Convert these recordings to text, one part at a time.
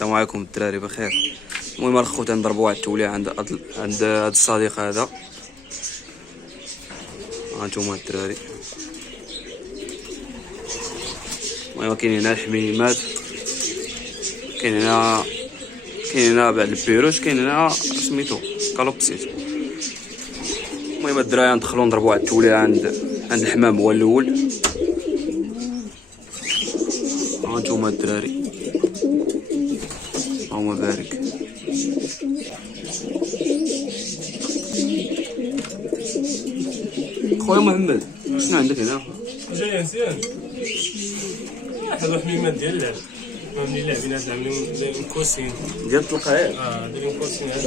السلام عليكم الدراري بخير. المهم الخوت نضربوا واحد التوليه عند هذا الصديق هذا. ها انتم الدراري. المهم كاين هنا الحميمات، كاين هنا بعد البيروش، كاين هنا سميتو كالوبسيت. المهم الدراري ندخلو نضربوا واحد التوليه عند الحمام هو الاول. ها انتم الدراري اللهم بارك. خويا محمد شنو عندك هنا؟ جاي مزيان. واحد الحميمات ديال اللعب، فهمني لاعبين هاد العام دايرين كوسين ديال الطلقه. دايرين كوسين هاد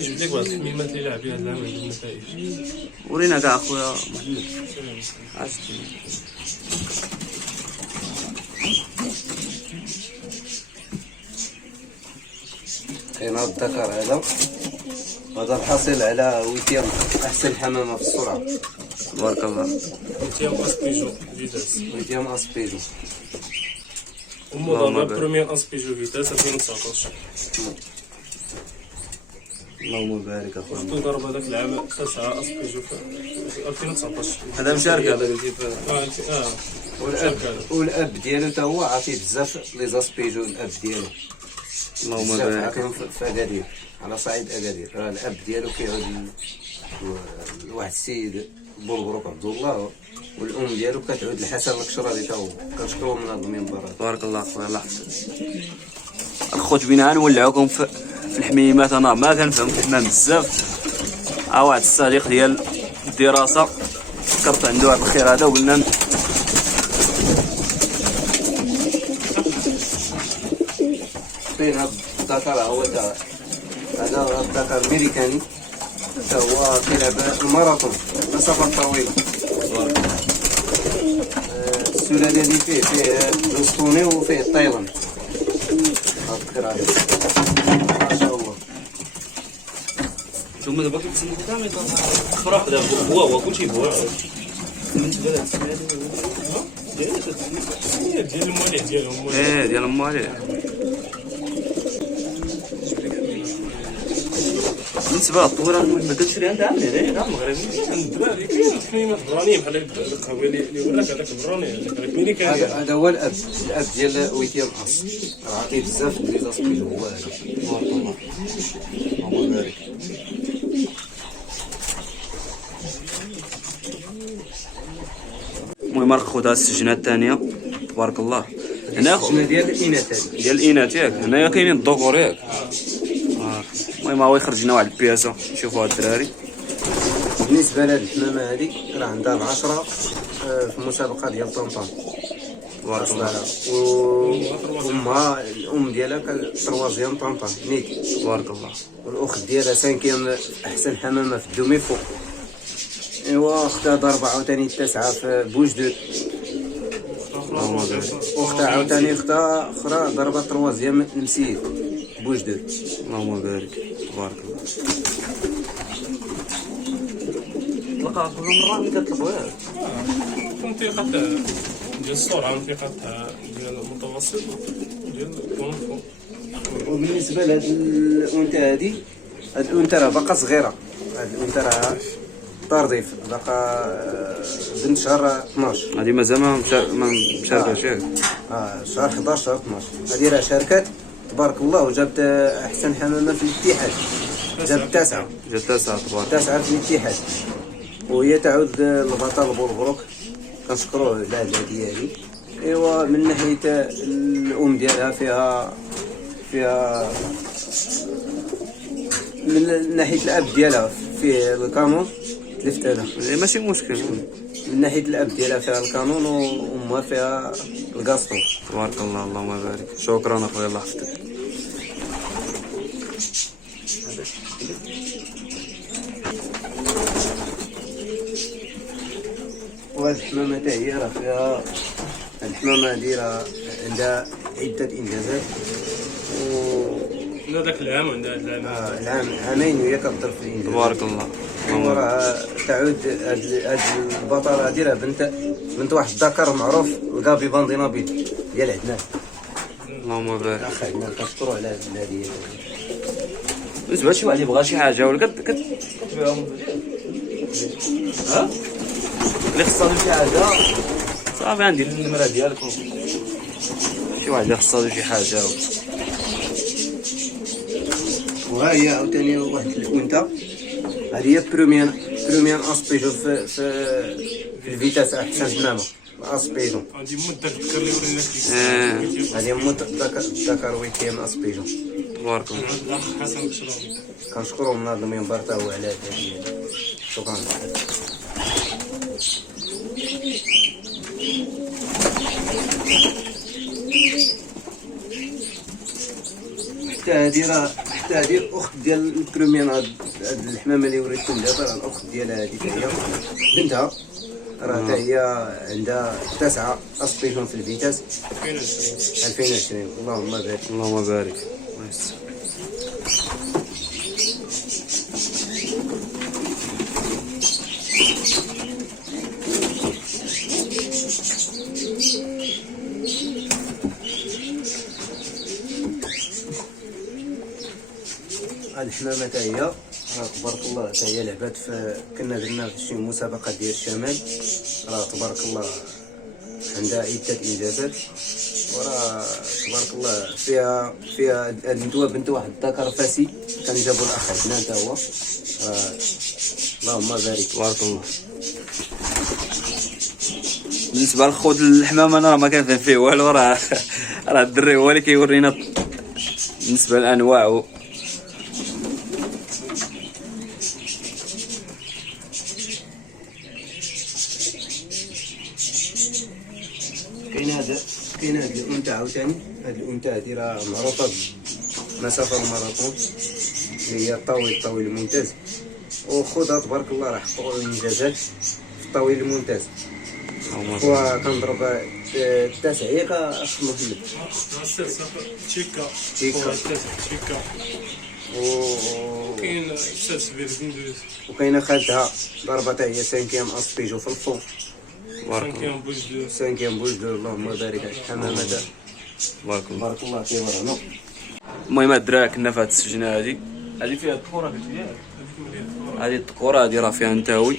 جبت لك بعض الحميمات اللي لاعبين هاد العام عندهم نتائج. ورينا كاع اخويا محمد. عرفتي كاين هاد الذكر هذا الحاصل على ويتيام احسن حمامه في السرعه. تبارك الله. ويتيام اسبيجو فيتاس، ويتيام اسبيجو ومضاد بروميير اسبيجو فيتاس 2019. اللهم بارك اخويا. شفتو ضرب هذاك العام 9 اسبيجو في 2019. هذا مشارك هذا قلتي والاب ديالو تا هو عاطي بزاف لي زاسبيجو. الاب ديالو اللهم بزاف بارك. عاطيهم في اكادير، على صعيد اكادير. راه الاب ديالو كيعود لواحد السيد بوربروك عبد الله، والام ديالو كتعود لحسن الكشراري تا هو. كنشكروه من هذا المنبر. تبارك الله اخويا الله يحفظك. الخوت بينا نولعوكم في الحميمات. انا ما كنفهم في الحمام بزاف. واحد الصديق ديال الدراسه فكرت عنده واحد الخير هذا وقلنا كاين هاد الذكر هو تا هذا الذكر امريكاني تا هو كيلعب الماراثون مسافات طويله. السلاله اللي فيه الاسطوني وفيه التايلاند. هاد الكراهي ما شاء الله. ثم دابا كيتسمى كامل خراق دابا هو كلشي هو بالنسبه لهاد ديال المواليه ديالهم. ديال اماليه. بالنسبه للطويره ما كتشريها انت عامل كاع المغربي. الدراري كاين الحميمات براني بحال القهوه اللي وراك هذاك البراني هذاك ملي كان هذا هو الاب ديال ويتيام اس. راه عطيه بزاف لي زاسبيجو هو هذا. تبارك الله اللهم بارك. المهم خوتها السجنه الثانيه تبارك الله. هنا السجنه ديال الاناث هذه. ديال الاناث ياك. هنايا كاينين الذكور ياك. المهم هو يخرج لنا واحد البياسه. شوفوا هاد الدراري. بالنسبه لهاد الحمامه هذه راه عندها العشرة في المسابقه ديال طنطا. تبارك الله. وامها الام ديالها تروازيام طنطا نيت. تبارك الله. والاخت ديالها سانكيام احسن حمامه في الدومي فوق. ايوا اختها ضربه عاوتاني التاسعه في بوجدود. واختها عاوتاني اختها اخرى ضربه تروازيام المسيد بوجدود. اللهم بارك. تبارك الله. تلقى كل مره ملي كتطلبوا ياك. منطقه ديال السرعه، منطقه ديال المتوسط ديال الكونفو. وبالنسبه لهاد الانثى هادي، هاد الانثى راه باقا صغيره. هاد الانثى راه طرديف باقا بنت شهر 12. هادي مازال ما مشاركاش ياك. شهر 11 شهر 12. هادي راه شاركات تبارك الله وجابت احسن حمامه في الاتحاد. جابت تاسعه. جات تاسعه تبارك. تاسعه في الاتحاد. وهي تعود للبطل بوربروك. كنشكروه على الهديه هادي. ايوا من ناحيه الام ديالها فيها من ناحيه الاب ديالها فيه الكانون تلفت انا. ماشي مشكل. من ناحيه الاب ديالها فيها الكانون وامها فيها الكاستو. تبارك الله اللهم بارك. شكرا اخويا الله يحفظك. وهاد الحمامه تا هي راه فيها. الحمامه هادي راه عندها عده انجازات. هذاك العام وعندها هذا العام. العام عامين وهي كتضرب في الانجاز. تبارك الله. وراه تعود هاد البطله هادي راه بنت واحد الذكر معروف الكابي باندينابيل ديال عدنان. اللهم بارك. اخ عدنان كنشكرو على هاد الهديه. بالنسبه لشي واحد يبغى شي حاجه ولا كتبيعهم ها اللي خصها شي حاجه صافي عندي النمره ديالك شي واحد اللي خصها شي حاجه وها هي عاوتاني واحد الكونتا هذه هي بروميان اسبيجو في الفيتاس احسن بنامه اسبيجو. هذه مده تذكر لي الناس هذه مت ذكر ويكيان اسبيجو. تبارك الله. الاخ حسن بشراوي كنشكرو من هذا المنبر تا هو على هاد الهديه. شكرا. حتى هادي الاخت ديال البروميان هاد الحمامه اللي وريتكم دابا راه الاخت ديالها هادي هي بنتها راه حتى هي عندها 9 اسبيشن في الفيتاس 2020. اللهم بارك. اللهم بارك. الله يستر. هاد الحمامه حتى هي راه تبارك الله حتى هي لعبات كنا درنا في شي مسابقه ديال الشمال راه تبارك الله عندها عده انجازات وراه تبارك الله فيها هاد الندوه بنت واحد الذكر فاسي كان جابوا الاخ عدنان حتى هو اللهم بارك. تبارك الله. بالنسبه للخوت الحمام انا راه ما كنفهم فيه والو راه الدري هو اللي كيورينا بالنسبه للانواع كاين هاد الانثى عاوتاني هاد الانثى هادي راه معروفه بمسافه الماراطون اللي هي الطويل الممتاز وخوضها تبارك الله راه حققوا انجازات في الطويل الممتاز. وكنضرب التسعير اخ محمد تشيكا كاين استاذ بيردوز وكاينه خالتها ضربه حتى هي 5 اسبيجو في الفون 5 بوجدو. اللهم بارك على الحمامه تبارك الله. بارك الله فيه وراه. المهم الدراري كنا في هاد السجنه هادي فيها الذكوره قلت لي هادي الذكوره هادي راه فيها نتاوي.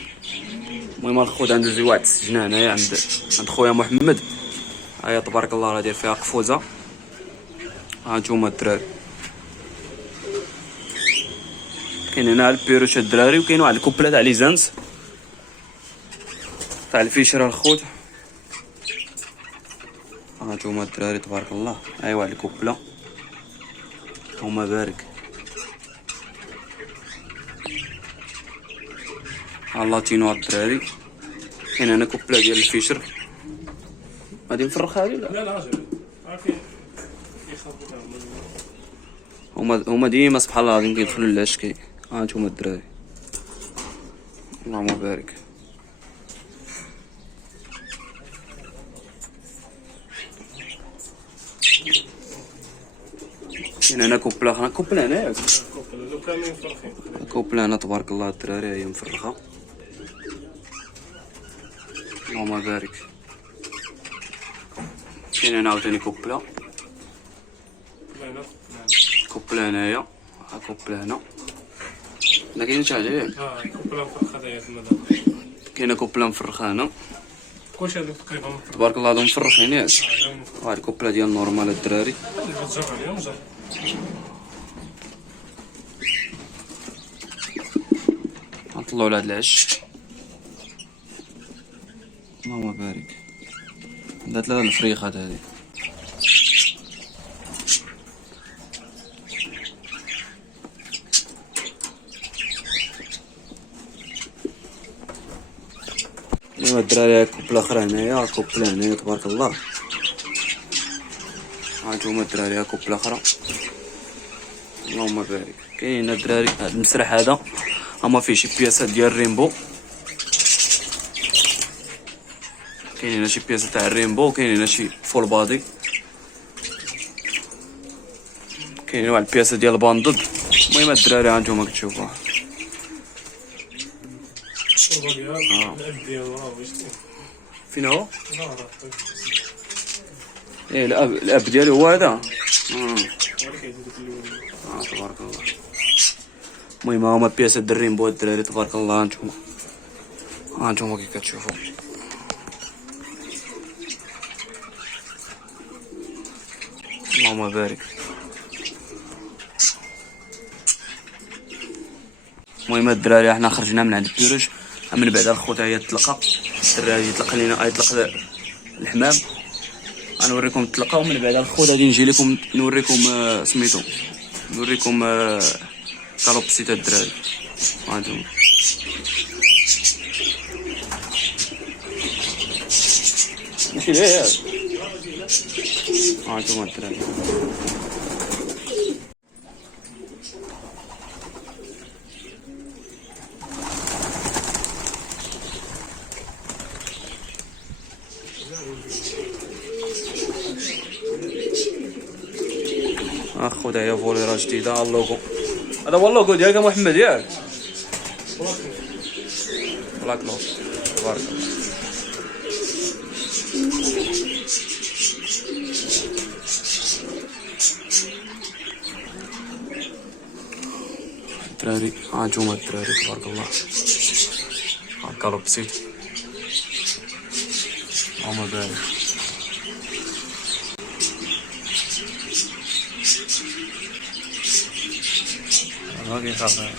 المهم الخوت ندوزو واحد السجنه هنايا عند خويا محمد. هيا تبارك الله راه داير فيها قفوزه. ها نتوما الدراري كاين هنا البيروش الدراري وكاين واحد الكوبله تاع ليزانس تاع الفيشره الخوت. ها نتوما الدراري تبارك الله. هاي واحد الكوبله اللهم بارك. الله تينو الدراري. كاين هنا كوبله ديال الفيشر غادي نفرخها هادي ولا لا عارفين هما ديما سبحان الله غادي كيدخلوا للعشكي. ها نتوما الدراري اللهم بارك. كاين هنا كوبله اخرى كوبله هنايا كوبله هنا تبارك الله الدراري هي مفرخه اللهم بارك. كاين هنا عاوتاني كوبله هنايا كوبله هنا ما كاينش حاجه ياك. كوبلا مفرخه كاينه كوبله مفرخه هنا كلشي هذوك تقريبا تبارك الله هادو مفرخين ياك. هاد الكوبله ديال نورمال الدراري نطلعو لهاد العش اللهم بارك. عندها 3 الفريخات هادي. ايوا الدراري كوبله اخرى هنايا كوبله هنايا تبارك الله. هانتوما الدراري كوبله اخرى اللهم بارك. كاين الدراري هاد المسرح هذا اما فيه شي بياسات ديال ريمبو. كاين هنا شي بياسات تاع الريمبو كاين هنا شي فول بادي كاين واحد البياسه ديال الباندود. المهم الدراري هانتوما كتشوفوها الشوربه ديالها الاب ديالو راه واش فين هو؟ لا راه ايه الاب ديالي هو هذا. هو اللي كيدير ديك الاول. تبارك الله. المهم هما بياس الدرين بوا الدراري تبارك الله. هانتوما كي كتشوفوا اللهم بارك. المهم الدراري حنا خرجنا من عند البيروج، من بعد الخوت هي تطلقه الدراري يطلق لينا يطلق الحمام. غنوريكم الطلقه ومن بعد الخوت غادي نجي لكم نوريكم سميتو نوريكم كالوبسيت الدراري. هانتوما ماشي ليه هانتوما الدراري. خذ هي فوليرا جديدة اللوغو. هذا هو اللوغو ديالك محمد ياك؟ بلاك لوس تبارك الله. الدراري هانتوما الدراري تبارك الله. كالوبسيت اللهم بارك. باقي خاصة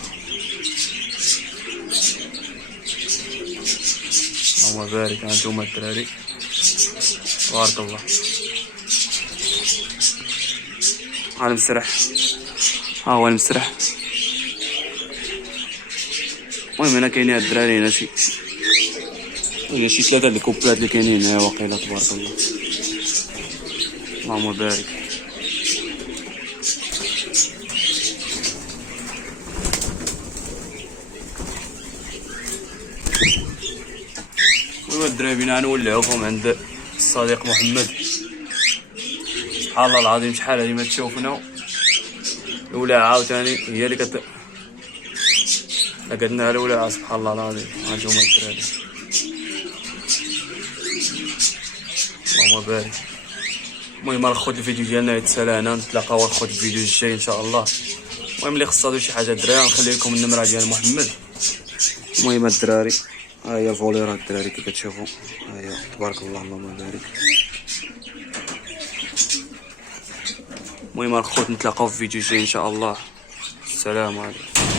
اللهم بارك. هانتوما الدراري تبارك الله. ها المسرح، ها هو المسرح. المهم هنا كاينين الدراري هنا شي 3 الكوبلات اللي كاينين هنا واقيلا تبارك الله. اللهم بارك. الدراري بينا نولعوكم عند الصديق محمد. سبحان الله العظيم شحال هادي ما تشوفنا الولاعة عاوتاني هي اللي لقدناها الولاعة. سبحان الله العظيم. هانتوما الدراري اللهم بارك. المهم الخوت الفيديو ديالنا يتسالى هنا، نتلاقاو الخوت الفيديو الجاي ان شاء الله. المهم اللي خصو شي حاجه الدراري نخلي لكم النمره ديال محمد. المهم الدراري ها هي فوليرا الدراري كي كتشوفوا، ها هي تبارك الله اللهم بارك. المهم الخوت نتلاقاو في فيديو جاي ان شاء الله. السلام عليكم.